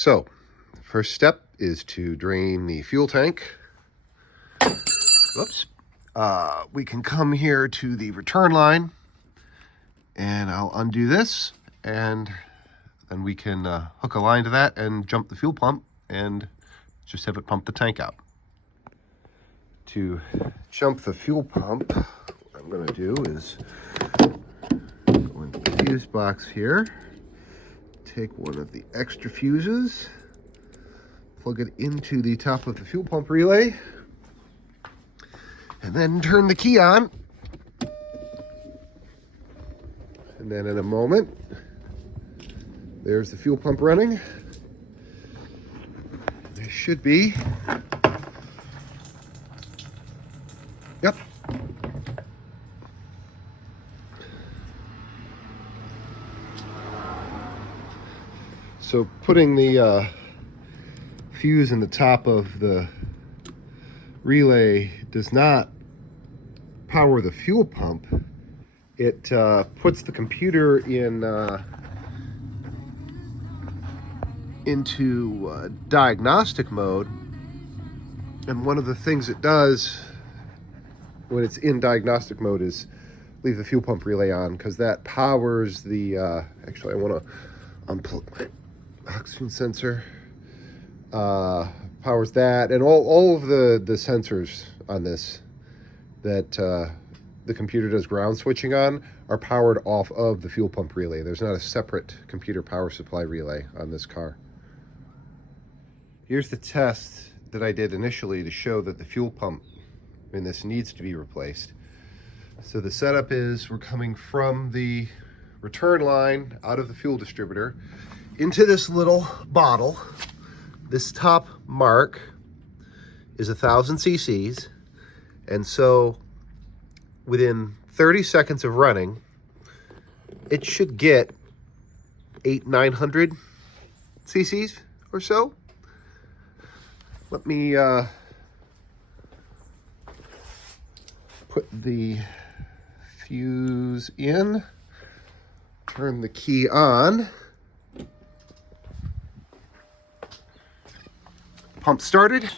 So, first step is to drain the fuel tank. Whoops. We can come here to the return line, and I'll undo this, and then we can hook a line to that and jump the fuel pump and just have it pump the tank out. To jump the fuel pump, what I'm going to do is go into the fuse box here, take one of the extra fuses, plug it into the top of the fuel pump relay, and then turn the key on. And then in a moment, there's the fuel pump running. There should be. Yep. So putting the fuse in the top of the relay does not power the fuel pump. It puts the computer into diagnostic mode, and one of the things it does when it's in diagnostic mode is leave the fuel pump relay on, because that powers the actually I want to unplug my oxygen sensor. Powers that and all of the sensors on this that the computer does ground switching on are powered off of the fuel pump relay. There's not a separate computer power supply relay on this car. Here's the test that I did initially to show that the fuel pump in this needs to be replaced. So the setup is we're coming from the return line out of the fuel distributor into this little bottle. This top mark is 1,000 cc's, and so within 30 seconds of running, it should get 900 cc's or so. Let me put the fuse in, turn the key on, pump started.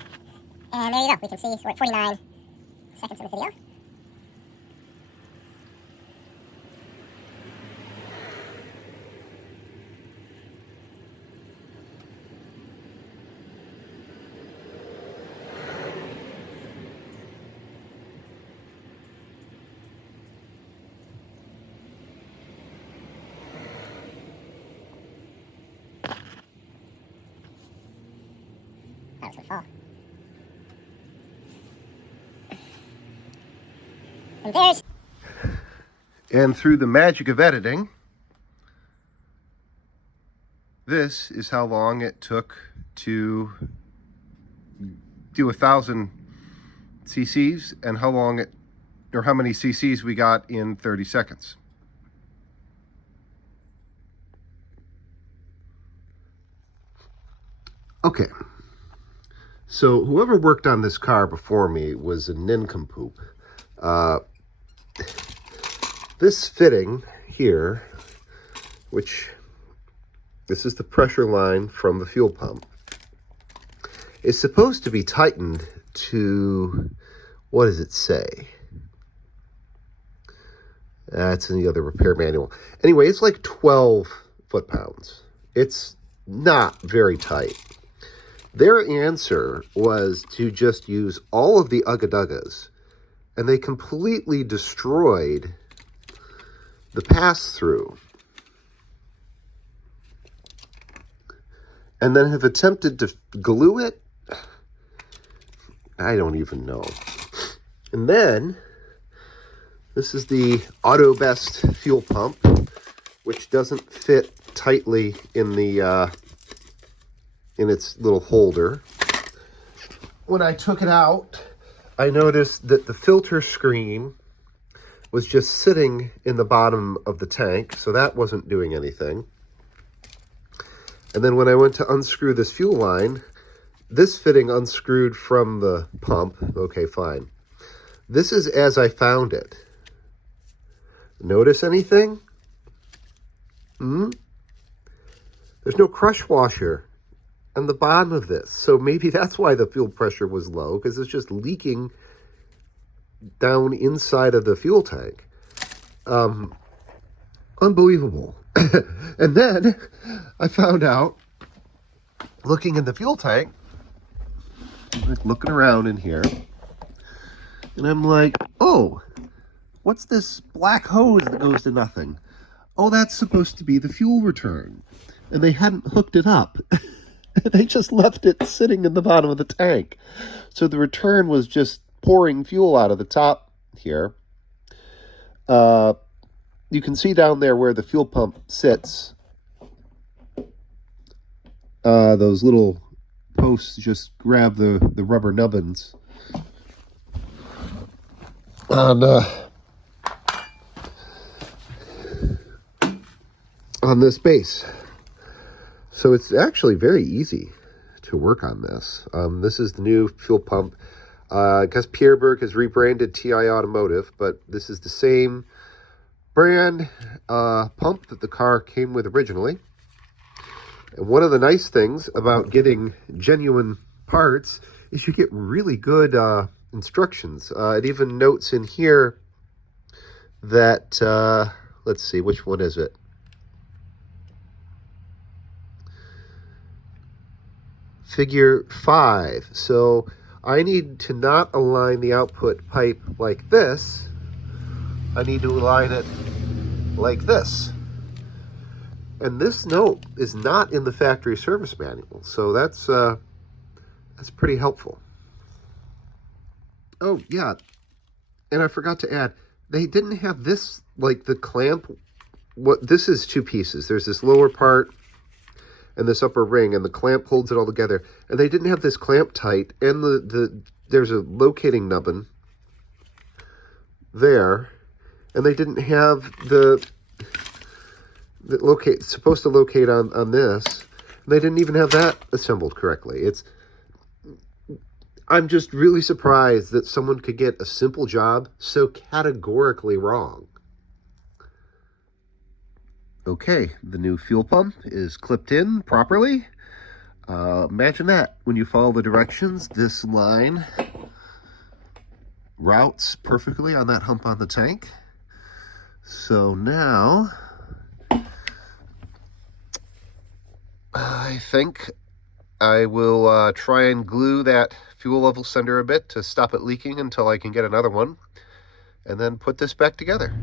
And there you go. We can see we're at 49 seconds in the video. That was going to fall. And there's... And through the magic of editing, this is how long it took to do 1,000 cc's and how long it, or how many cc's we got in 30 seconds. Okay. So whoever worked on this car before me was a nincompoop. This fitting here, which this is the pressure line from the fuel pump, is supposed to be tightened to, what does it say? That's in the other repair manual. Anyway, it's like 12 foot-pounds. It's not very tight. Their answer was to just use all of the ugga-duggas, and they completely destroyed the pass-through, and then have attempted to glue it. I don't even know. And then this is the AutoBest fuel pump, which doesn't fit tightly in the in its little holder. When I took it out, I noticed that the filter screen was just sitting in the bottom of the tank, so that wasn't doing anything. And then when I went to unscrew this fuel line, this fitting unscrewed from the pump. Okay, fine. This is as I found it. Notice anything? There's no crush washer on the bottom of this. So maybe that's why the fuel pressure was low, because it's just leaking down inside of the fuel tank. Unbelievable. And then I found out, looking in the fuel tank, looking around in here, and I'm like, oh, what's this black hose that goes to nothing? Oh, that's supposed to be the fuel return. And they hadn't hooked it up. They just left it sitting in the bottom of the tank. So the return was just pouring fuel out of the top here. You can see down there where the fuel pump sits. Those little posts just grab the rubber nubbins on this base. So it's actually very easy to work on this. This is the new fuel pump. I guess Pierberg has rebranded TI Automotive, but this is the same brand pump that the car came with originally. And one of the nice things about getting genuine parts is you get really good instructions. It even notes in here that, let's see, which one is it? Figure 5. So I need to not align the output pipe like this. I need to align it like this. And this note is not in the factory service manual, so that's pretty helpful. Oh yeah, and I forgot to add, they didn't have this, like the clamp. What this is, two pieces. There's this lower part and this upper ring, and the clamp holds it all together. And they didn't have this clamp tight, and there's a locating nubbin there, and they didn't have the supposed to locate on this. And they didn't even have that assembled correctly. I'm just really surprised that someone could get a simple job so categorically wrong. Okay, the new fuel pump is clipped in properly. Imagine that. When you follow the directions, this line routes perfectly on that hump on the tank. So now, I think I will try and glue that fuel level sender a bit to stop it leaking until I can get another one, and then put this back together.